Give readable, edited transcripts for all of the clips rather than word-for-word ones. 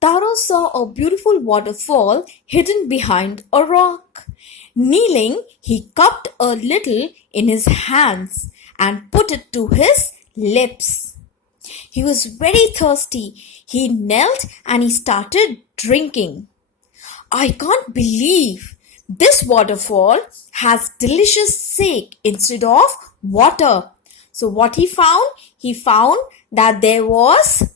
Taro saw a beautiful waterfall hidden behind a rock. Kneeling, he cupped a little in his hands and put it to his lips. He was very thirsty. He knelt and he started drinking. I can't believe this waterfall has delicious sake instead of water. So what he found? He found that there was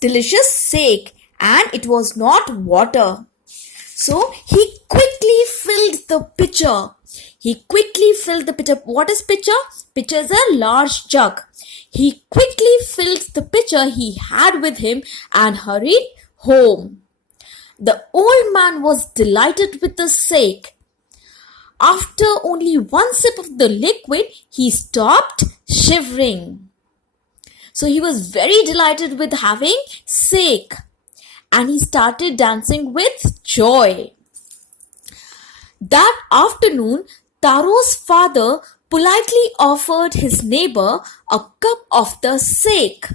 delicious sake and it was not water. So he quickly filled the pitcher. What is pitcher? Pitcher is a large jug. He quickly filled the pitcher he had with him and hurried home. The old man was delighted with the sake. After only one sip of the liquid, he stopped shivering. So he was very delighted with having sake and he started dancing with joy. That afternoon, Taro's father politely offered his neighbor a cup of the sake.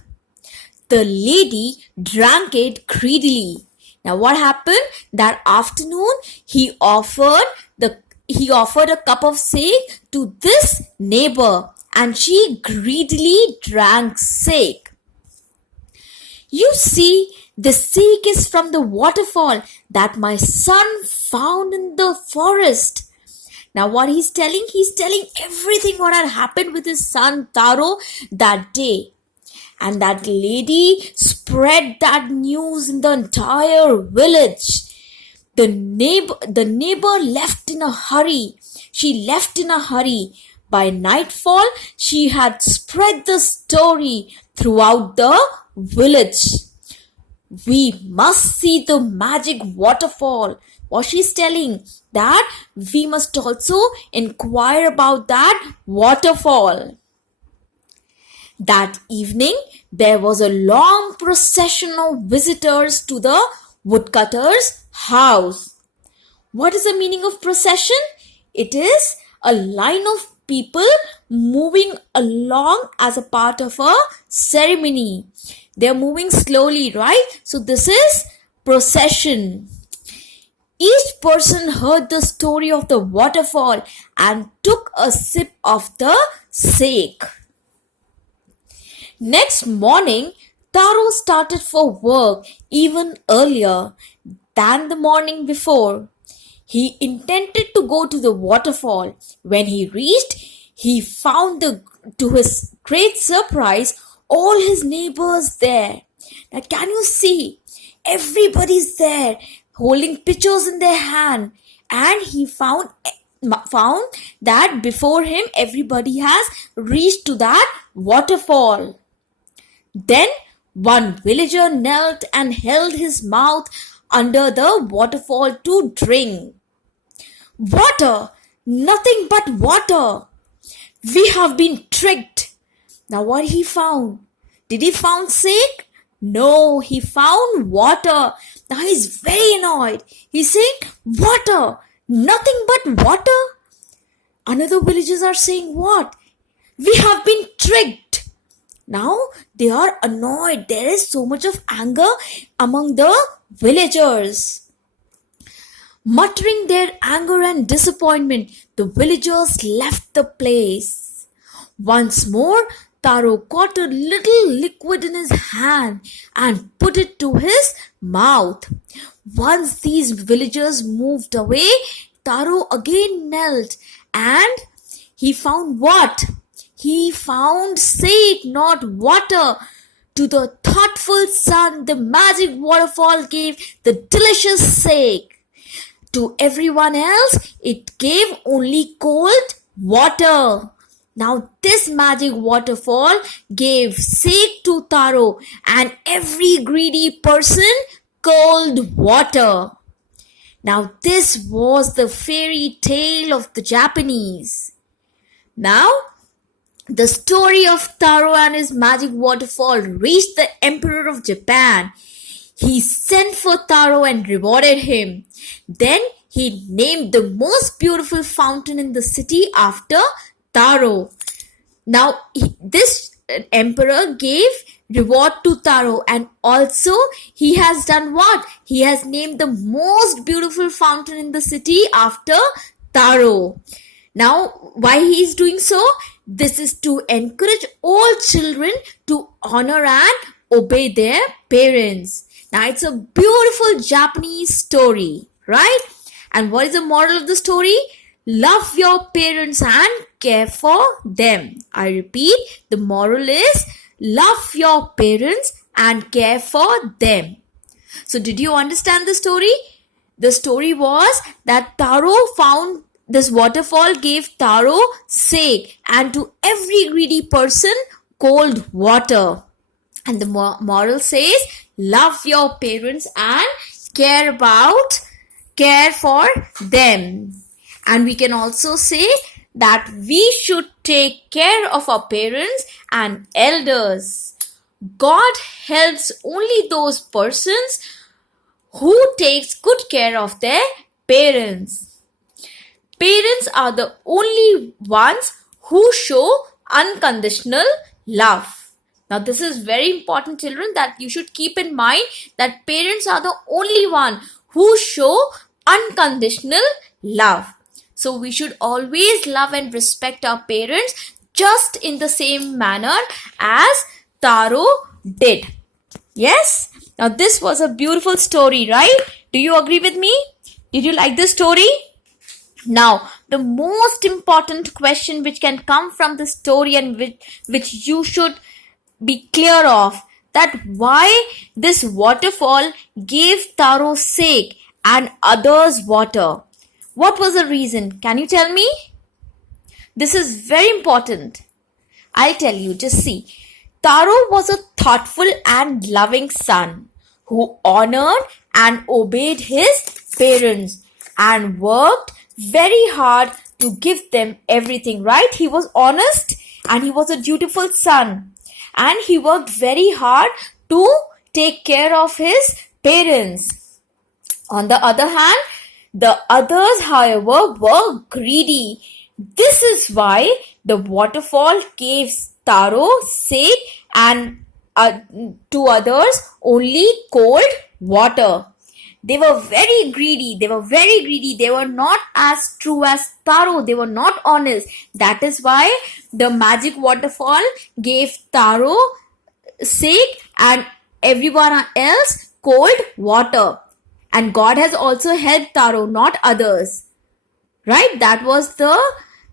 The lady drank it greedily. Now what happened? That afternoon, he offered a cup of sake to this neighbor and she greedily drank sake. You see, the sake is from the waterfall that my son found in the forest. Now what he's telling everything what had happened with his son Taro that day. And that lady spread that news in the entire village. The neighbor left in a hurry. She left in a hurry. By nightfall, she had spread the story throughout the village. We must see the magic waterfall. What she's telling, that we must also inquire about that waterfall. That evening, there was a long procession of visitors to the woodcutter's house. What is the meaning of procession? It is a line of people moving along as a part of a ceremony. They're moving slowly, right? So this is procession. Each person heard the story of the waterfall and took a sip of the sake. Next morning, Taro started for work even earlier than the morning before. He intended to go to the waterfall. When he reached, he found to his great surprise all his neighbors there. Now can you see? Everybody's there holding pitchers in their hand, and he found that before him everybody has reached to that waterfall. Then one villager knelt and held his mouth under the waterfall to drink. Water! Nothing but water! We have been tricked. Now what he found? Did he found sake? No, he found water. Now he's very annoyed. He's saying, water! Nothing but water? Another villagers are saying, what? We have been tricked. Now they are annoyed. There is so much of anger among the villagers. Muttering their anger and disappointment, the villagers left the place. Once more, Taro caught a little liquid in his hand and put it to his mouth. Once these villagers moved away, Taro again knelt and he found what? He found sake, not water. To the thoughtful son, the magic waterfall gave the delicious sake. To everyone else, it gave only cold water. Now this magic waterfall gave sake to Taro and every greedy person cold water. Now this was the fairy tale of the Japanese. Now the story of Taro and his magic waterfall reached the Emperor of Japan. He sent for Taro and rewarded him. Then he named the most beautiful fountain in the city after Taro. Now this emperor gave reward to Taro, and also he has done what? He has named the most beautiful fountain in the city after Taro. Now, why he is doing so? This is to encourage all children to honor and obey their parents. Now, it's a beautiful Japanese story, right? And what is the moral of the story? Love your parents and care for them. I repeat, the moral is love your parents and care for them. So, did you understand the story? The story was that Taro found this waterfall, gave Taro sake, and to every greedy person cold water. And the moral says, love your parents and care for them. And we can also say that we should take care of our parents and elders. God helps only those persons who takes good care of their parents. Parents are the only ones who show unconditional love. Now, this is very important, children, that you should keep in mind that parents are the only one who show unconditional love. So, we should always love and respect our parents just in the same manner as Taro did. Yes? Now, this was a beautiful story, right? Do you agree with me? Did you like this story? Now, the most important question which can come from the story and which you should be clear of, that why this waterfall gave Taro sake and others water. What was the reason? Can you tell me? This is very important. I'll tell you, just see. Taro was a thoughtful and loving son who honored and obeyed his parents and worked very hard to give them everything, right? He was honest and he was a dutiful son, and he worked very hard to take care of his parents. On the other hand, the others, however, were greedy. This is why the waterfall gave Taro sake and to others only cold water. They were very greedy. They were not as true as Taro. They were not honest. That is why the magic waterfall gave Taro sake and everyone else cold water. And God has also helped Taro, not others. Right? That was the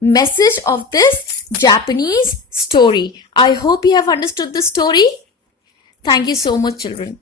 message of this Japanese story. I hope you have understood the story. Thank you so much, children.